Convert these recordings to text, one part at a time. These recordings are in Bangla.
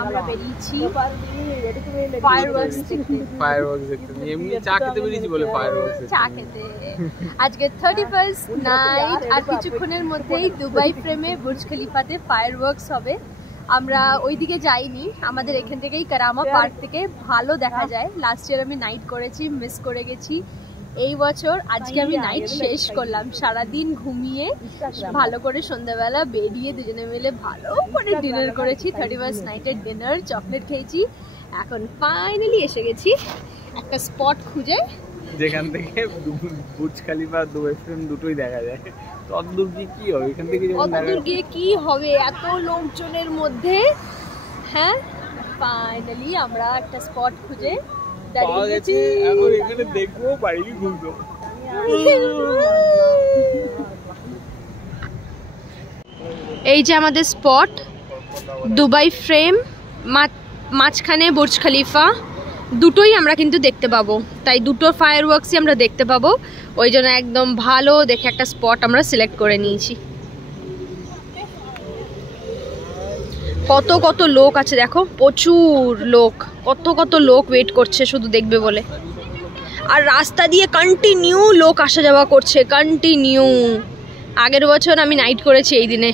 আমরা বেরিয়েছি এমনি চা খেতে বেরিয়েছি বলে চা খেতে। আজকে 31st নাইট, আর কিছুক্ষণের মধ্যেই দুবাই ফ্রেমে বুর্জ খলিফাতে ফায়ারওয়ার্কস হবে। আমরা ওইদিকে যাইনি, আমাদের এখান থেকেই কারামা পার্ক থেকে ভালো দেখা যায়। লাস্ট ইয়ার আমি নাইট করেছি, মিস করে গেছি। এই বছর আজকে আমি নাইট শেষ করলাম, সারাদিন ঘুমিয়ে ভালো করে সন্ধ্যাবেলা বেরিয়ে দুজনে মিলে ভালো করে ডিনার করেছি। 31st নাইটের ডিনার, চকলেট খেয়েছি। এখন ফাইনালি এসে গেছি একটা স্পট খুঁজে যেখান থেকে বুর্জ খলিফা দুবাই ফ্রেম দুটোই দেখা যায়। তো অতদূর গিয়ে কি হবে, এখান থেকে অতদূর গিয়ে কি হবে এত লোকজনের মধ্যে। হ্যাঁ, ফাইনালি আমরা একটা স্পট খুঁজে দাঁড়িয়ে গেছি। এখন এখানে দেখবো, বাড়ি ঘুরবো। এই যে আমাদের স্পট, দুবাই ফ্রেম, মাঝখানে বুর্জ খলিফা, দুটোই আমরা কিন্তু দেখতে পাবো। তাই দুটো ফায়ারওয়ার্কসই আমরা দেখতে পাবো, ওই জন্য একদম ভালো দেখে একটা স্পট আমরা সিলেক্ট করে নিয়েছি। কত কত লোক আছে দেখো, প্রচুর লোক, কত কত লোক ওয়েট করছে শুধু দেখবে বলে। আর রাস্তা দিয়ে কন্টিনিউ লোক আসা যাওয়া করছে, কন্টিনিউ। আগের বছর আমি নাইট করেছি এই দিনে,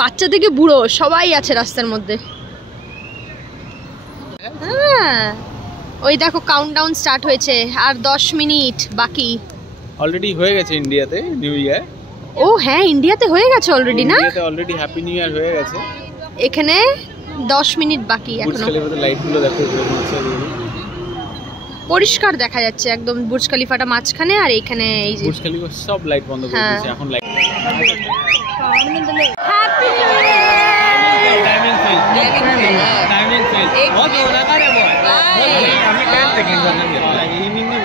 বাচ্চা থেকে বুড়ো সবাই আছে রাস্তার মধ্যে। হ্যাঁ, ওই দেখো কাউন্টডাউন স্টার্ট হয়েছে, আর 10 মিনিট বাকি। অলরেডি হয়ে গেছে ইন্ডিয়াতে নিউ ইয়ার। ও হ্যাঁ, ইন্ডিয়াতে হয়ে গেছে অলরেডি না? ইন্ডিয়াতে অলরেডি হ্যাপি নিউ ইয়ার হয়ে গেছে। এখানে 10 মিনিট বাকি এখনো। বুর্জ খলিফাতে লাইটগুলো দেখো, পরিষ্কার দেখা যাচ্ছে একদম। বুর্জ খলিফাটা মাঝখানে, আর এইখানে এই যে বুর্জ খলিফা সব লাইট বন্ধ করে দিয়েছে এখন। Light happy new timing fail बहुत हो रहा है वो আমি ক্যান থেকে ইভিনিং में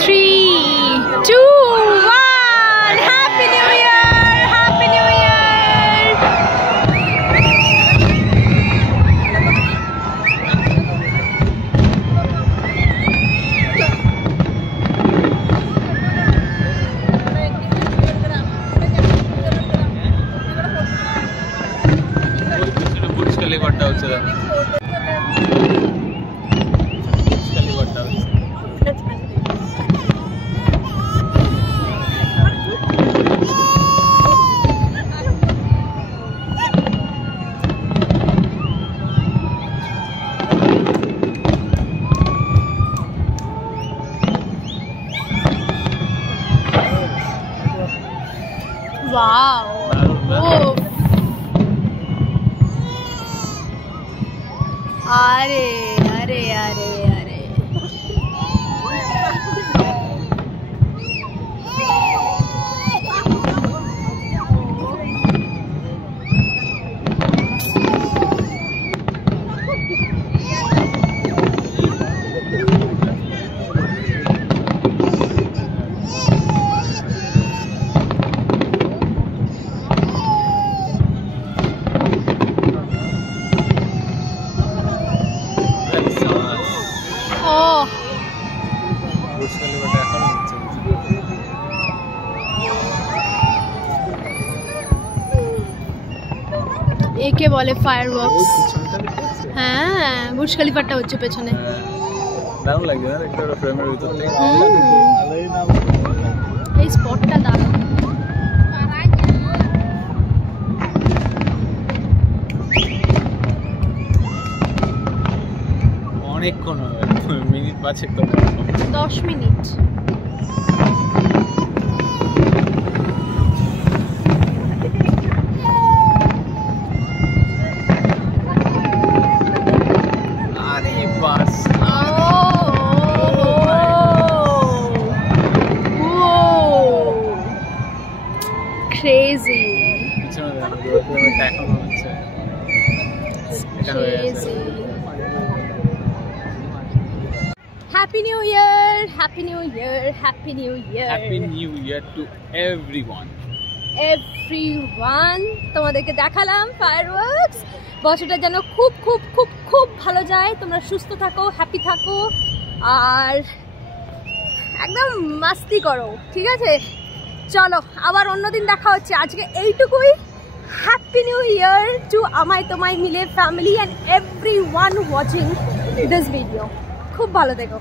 3 2 1 happy new year, happy new year. Burj খলিফাটা হচ্ছে বুর্জ খলিফাটা হচ্ছে। ওয়াও, আরে আরে আরে আরে, একে বলে ফায়ারওয়ার্কস। হ্যাঁ, বুর্জ খলিফাটা হচ্ছে পেছনে। দারুণ লাগছে না একটা ফ্রেমের ভিতর থেকে। এই স্পটটা দারুণ। অনেকক্ষণ মিনিট 5 তো 10 minute. Crazy. Happy New Year! Happy New Year! Happy New Year! Happy New Year to everyone! Everyone! তোমাদেরকে দেখালাম ফায়ারওয়ার্কস। বছরটা যেন খুব খুব খুব খুব ভালো যায়। তোমরা সুস্থ থাকো, হ্যাপি থাকো, আর একদম মাস্তি করো, ঠিক আছে? চলো আবার অন্যদিন দেখা হচ্ছে, আজকে এইটুকুই। হ্যাপি নিউ ইয়ার টু আমায় তোমায় মিলে family and everyone watching this video. খুব ভালো থেকো।